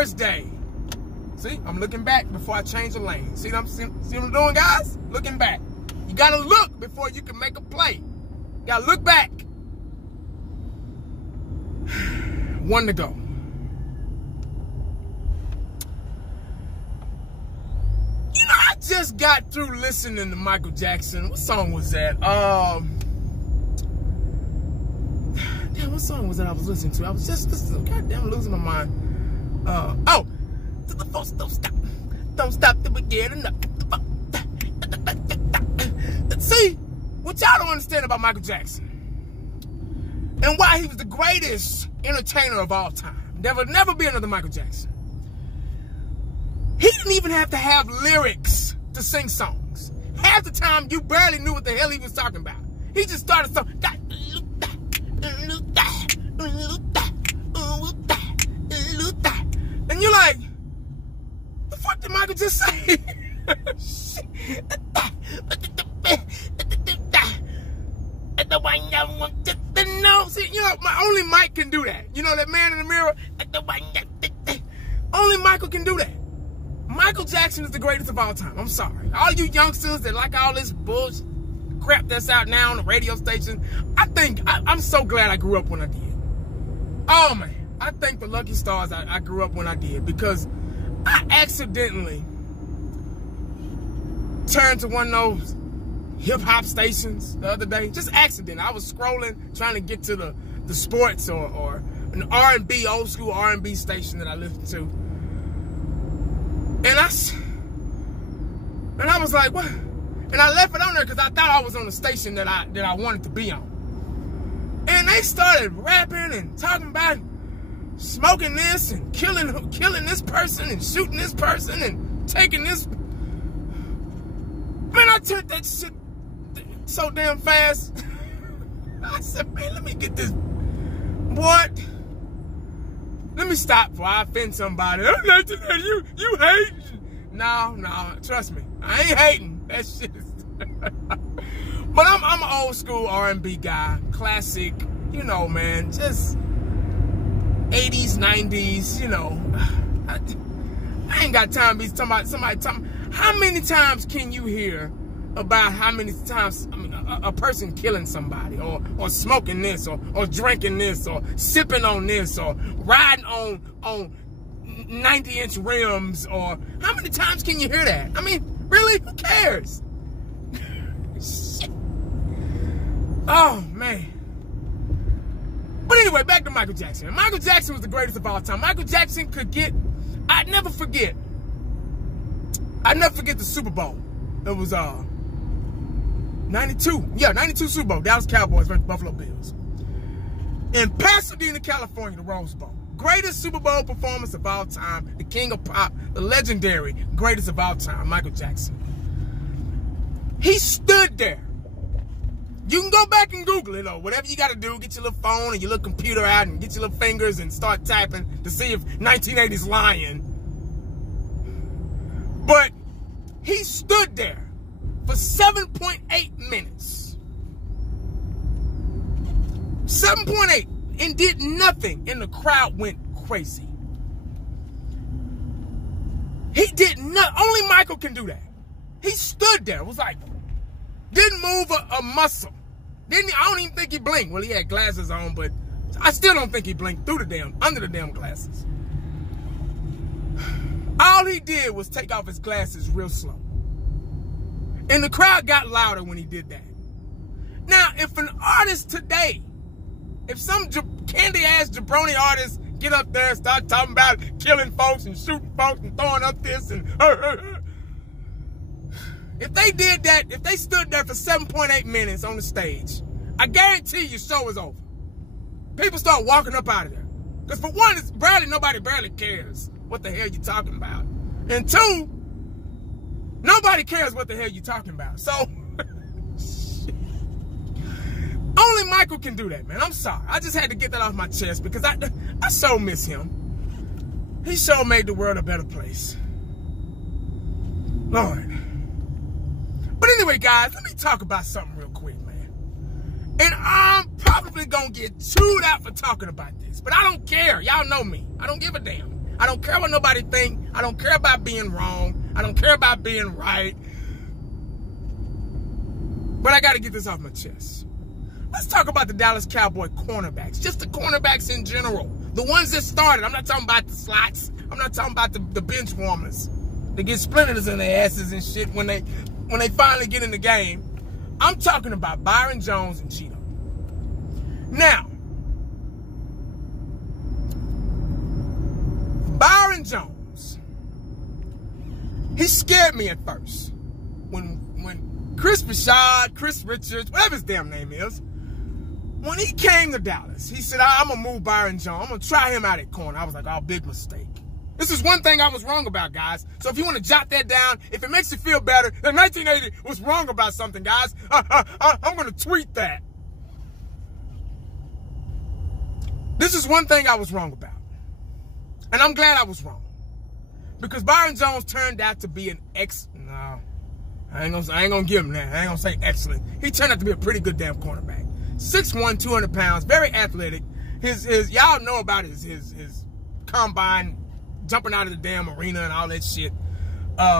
first day. See, I'm looking back before I change the lane. See what I'm doing, guys? Looking back. You gotta look before you can make a play. You gotta look back. 1 to go. You know, I just got through listening to Michael Jackson. What song was that? Damn, what song was that I was listening to? I was just listening. Goddamn, losing my mind. Oh, to the folks, don't stop till we get enough. See, what y'all don't understand about Michael Jackson and why he was the greatest entertainer of all time. There will never be another Michael Jackson. He didn't even have to have lyrics to sing songs. Half the time, you barely knew what the hell he was talking about. He just started song. And you're like, the fuck did Michael just say? See, you know, only Mike can do that. You know that man in the mirror? Only Michael can do that. Michael Jackson is the greatest of all time. I'm sorry. All you youngsters that like all this bullshit crap that's out now on the radio station, I'm so glad I grew up when I did. Oh, man. I thank the lucky stars I grew up when I did, because I accidentally turned to one of those hip-hop stations the other day. Just accident. I was scrolling, trying to get to the sports or an R&B, old school R&B station that I listened to. And I was like, what? And I left it on there because I thought I was on the station that I wanted to be on. And they started rapping and talking about smoking this and killing this person and shooting this person and taking this. Man, I turned that shit so damn fast. I said, man, let me get this. What? Let me stop before I offend somebody. I'm not just you hating. No, trust me. I ain't hating. That shit is. But I'm an old school R&B guy. Classic, you know, man. Just 80s, 90s, you know. I ain't got time to be talking about somebody talking. How many times can you hear about how many times a person killing somebody or smoking this or drinking this or sipping on this or riding on 90-inch rims? Or how many times can you hear that? I mean, really, who cares? Shit. Oh, man. But anyway, back to Michael Jackson. Michael Jackson was the greatest of all time. Michael Jackson could get, I'd never forget the Super Bowl. It was 92. Yeah, 92 Super Bowl. Dallas Cowboys versus Buffalo Bills. In Pasadena, California, the Rose Bowl. Greatest Super Bowl performance of all time. The king of pop. The legendary greatest of all time, Michael Jackson. He stood there. You can go back and Google it, or whatever you got to do. Get your little phone and your little computer out and get your little fingers and start typing to see if 1980's lying. But he stood there for 7.8 minutes. 7.8, and did nothing, and the crowd went crazy. He did not. Only Michael can do that. He stood there. It was like, didn't move a muscle. I don't even think he blinked. Well, he had glasses on, but I still don't think he blinked under the damn glasses. All he did was take off his glasses real slow. And the crowd got louder when he did that. Now, if an artist today, if some candy-ass jabroni artist get up there and start talking about killing folks and shooting folks and throwing up this and if they did that, if they stood there for 7.8 minutes on the stage, I guarantee your show is over. People start walking up out of there. Because for one, nobody barely cares what the hell you're talking about. And two, nobody cares what the hell you're talking about. So, only Michael can do that, man. I'm sorry. I just had to get that off my chest because I so miss him. He sure made the world a better place. Lord. But anyway, guys, let me talk about something real quick, man. And I'm probably going to get chewed out for talking about this. But I don't care. Y'all know me. I don't give a damn. I don't care what nobody think. I don't care about being wrong. I don't care about being right. But I got to get this off my chest. Let's talk about the Dallas Cowboy cornerbacks. Just the cornerbacks in general. The ones that started. I'm not talking about the slots. I'm not talking about the bench warmers. They get splinters in their asses and shit when they finally get in the game. I'm talking about Byron Jones and Cheeto. Now, Byron Jones, he scared me at first. When Chris Richards, whatever his damn name is, when he came to Dallas, he said, I'm going to move Byron Jones. I'm going to try him out at corner. I was like, oh, big mistake. This is one thing I was wrong about, guys. So if you want to jot that down, if it makes you feel better, then 1980 was wrong about something, guys. I'm going to tweet that. This is one thing I was wrong about. And I'm glad I was wrong. Because Byron Jones turned out to be an no, I ain't gonna give him that. I ain't gonna say excellent. He turned out to be a pretty good damn cornerback. 6'1", 200 pounds, very athletic. His y'all know about his combine, jumping out of the damn arena and all that shit.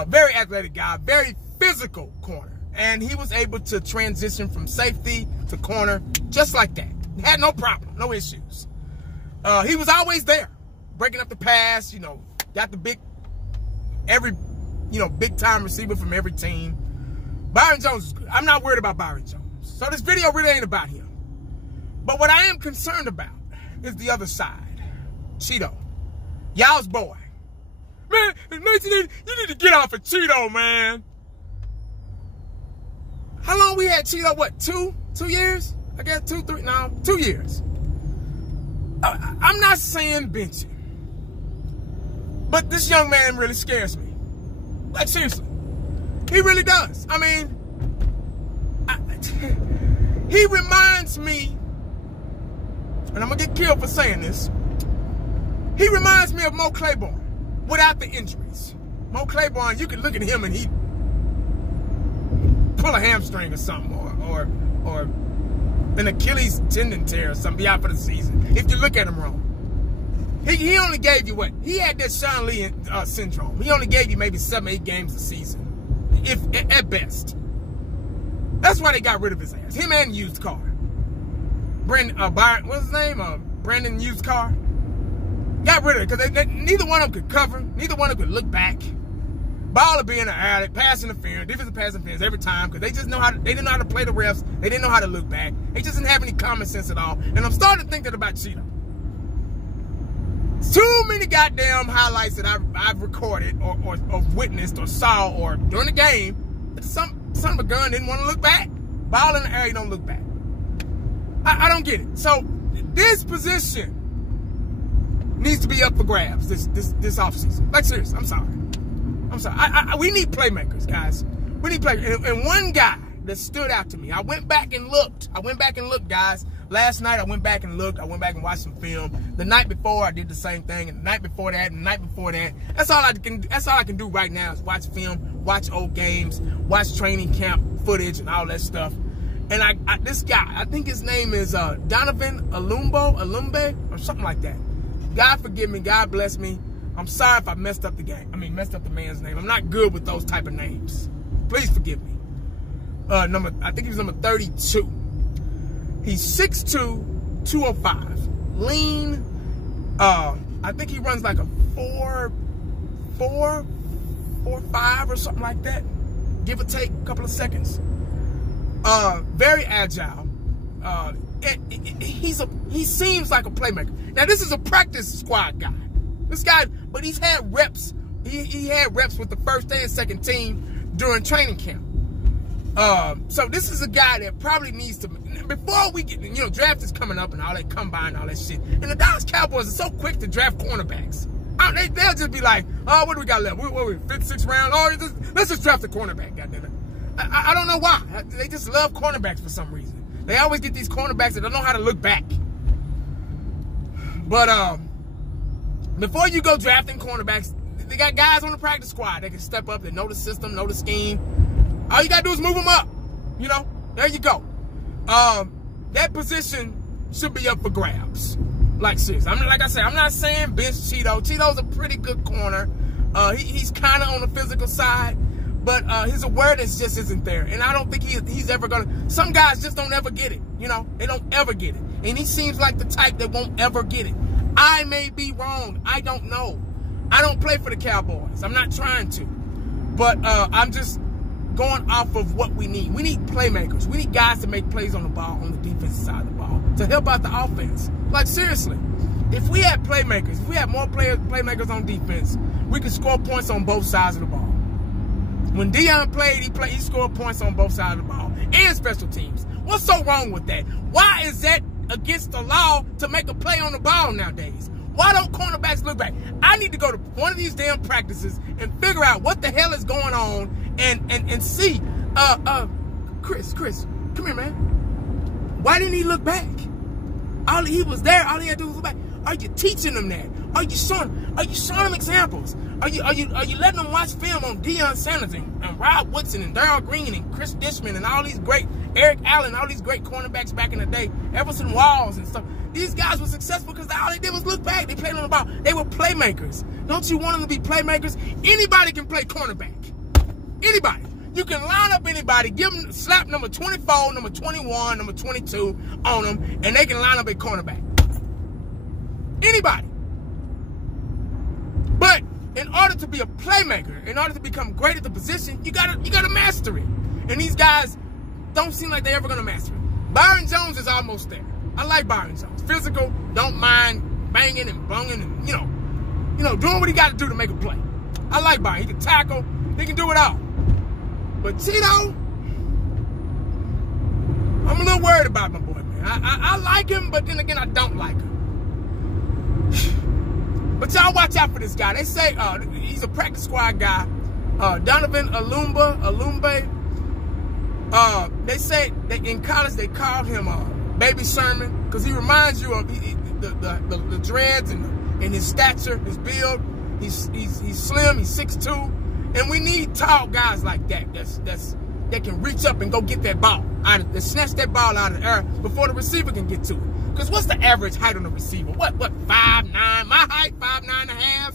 Very athletic guy, very physical corner. And he was able to transition from safety to corner just like that. Had no problem, no issues. He was always there, breaking up the pass, you know, got the big time receiver from every team. Byron Jones is good. I'm not worried about Byron Jones. So this video really ain't about him. But what I am concerned about is the other side. Cheeto. Y'all's boy. Man, in 1980, you need to get off of Cheeto, man. How long we had Cheeto? What, 2 years? I guess 2 years. I'm not saying bench him. But this young man really scares me. Like, seriously. He really does. I mean, he reminds me, and I'm going to get killed for saying this, he reminds me of Mo Claiborne without the injuries. Mo Claiborne, you can look at him and he pull a hamstring or something, or an Achilles tendon tear or something, be out for the season, if you look at him wrong. He only gave you what? He had that Sean Lee syndrome. He only gave you maybe 7-8 games a season, if at best. That's why they got rid of his ass. Him and Used Car. Byron, what's his name? Brandon Used Car. Got rid of it because neither one of them could cover. Neither one of them could look back. Baller being an addict, pass interference, defensive pass interference every time because they just know how they didn't know how to play the refs. They didn't know how to look back. They just didn't have any common sense at all. And I'm starting to think that about Cheeto. Too many goddamn highlights that I've recorded or witnessed or saw or during the game. Some son of a gun didn't want to look back. Ball in the air, you don't look back. I don't get it. So this position needs to be up for grabs this offseason. Like, seriously, I'm sorry. We need playmakers, guys. We need playmakers. And one guy that stood out to me, I went back and looked, guys. Last night, I went back and looked. I went back and watched some film. The night before, I did the same thing. And the night before that, and the night before that. That's all I can do right now is watch film, watch old games, watch training camp footage and all that stuff. And this guy, I think his name is Donovan Alumbe, or something like that. God forgive me. God bless me. I'm sorry if I messed up the game. Messed up the man's name. I'm not good with those type of names. Please forgive me. I think he was number 32. He's 6'2", 205. Lean. I think he runs like a 4.5 or something like that. Give or take a couple of seconds. Very agile. He seems like a playmaker. Now this is a practice squad guy. This guy, but he's had reps. He had reps with the first and second team during training camp. So this is a guy that probably needs to, before we get, draft is coming up and all that combine, all that shit. And the Dallas Cowboys are so quick to draft cornerbacks. They'll just be like, oh, what do we got left? What we 5th, 6th round? Oh, let's just draft a cornerback, goddammit. I don't know why. They just love cornerbacks for some reason. They always get these cornerbacks that don't know how to look back. But before you go drafting cornerbacks, they got guys on the practice squad that can step up, that know the system, know the scheme. All you got to do is move them up. There you go. That position should be up for grabs. Like, seriously. Like I said, I'm not saying bench Cheeto. Cheeto's a pretty good corner. He's kind of on the physical side, but his awareness just isn't there. And I don't think he's ever going to. Some guys just don't ever get it. You know, they don't ever get it. And he seems like the type that won't ever get it. I may be wrong. I don't know. I don't play for the Cowboys. I'm not trying to. But I'm just going off of what we need. We need playmakers. We need guys to make plays on the ball, on the defensive side of the ball, to help out the offense. Like, seriously, if we had playmakers, if we had more playmakers on defense, we could score points on both sides of the ball. When Deion played, he scored points on both sides of the ball and special teams. What's so wrong with that? Why is that against the law to make a play on the ball nowadays? Why don't cornerbacks look back? I need to go to one of these damn practices and figure out what the hell is going on and see. Chris, come here, man. Why didn't he look back? He was there. All he had to do was look back. Are you teaching them that? Are you showing them examples? Are you letting them watch film on Deion Sanders and Rob Woodson and Darryl Green and Chris Dishman and all these great Eric Allen, all these great cornerbacks back in the day, Everson Walls and stuff. These guys were successful because all they did was look back. They played on the ball. They were playmakers. Don't you want them to be playmakers? Anybody can play cornerback. Anybody. You can line up anybody, give them, slap number 24, number 21, number 22 on them, and they can line up a cornerback. Anybody. But in order to be a playmaker, in order to become great at the position, you gotta master it. And these guys don't seem like they're ever gonna master it. Byron Jones is almost there. I like Byron Jones. Physical, don't mind banging and bunging and, you know, doing what he got to do to make a play. I like Byron. He can tackle. He can do it all. But Cheeto, I'm a little worried about my boy, man. I like him, but then again, I don't like him. But y'all watch out for this guy. They say he's a practice squad guy. Donovan Alumbe. They say that in college they called him Baby Sherman because he reminds you of the dreads and his stature, his build. He's slim. He's 6'2". And we need tall guys like that that can reach up and go get that ball, snatch that ball out of the air before the receiver can get to it. Because what's the average height on the receiver? What, 5'9"? My height, 5'9.5",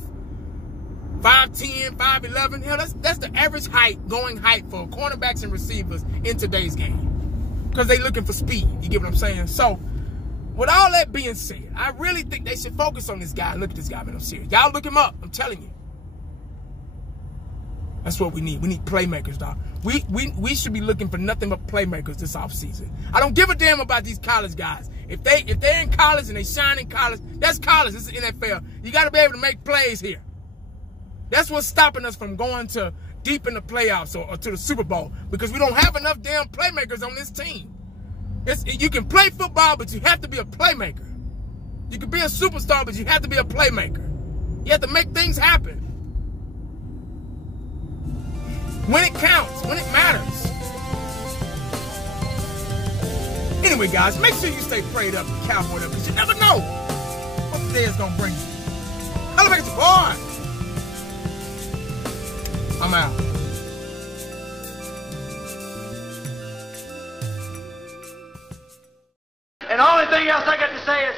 5'10", 5'11". Hell, that's the average going height for cornerbacks and receivers in today's game. Because they looking for speed. You get what I'm saying? So, with all that being said, I really think they should focus on this guy. Look at this guy, man. I'm serious. Y'all look him up. I'm telling you. That's what we need. We need playmakers, dog. We should be looking for nothing but playmakers this offseason. I don't give a damn about these college guys. If they're in college and they shine in college, that's college. This is NFL. You got to be able to make plays here. That's what's stopping us from going to deep in the playoffs or to the Super Bowl because we don't have enough damn playmakers on this team. You can play football, but you have to be a playmaker. You can be a superstar, but you have to be a playmaker. You have to make things happen. When it counts, when it matters. Anyway, guys, make sure you stay prayed up and cowboyed up because you never know what the day is going to bring you. Hello, make it your boy. I'm out. And the only thing else I got to say is,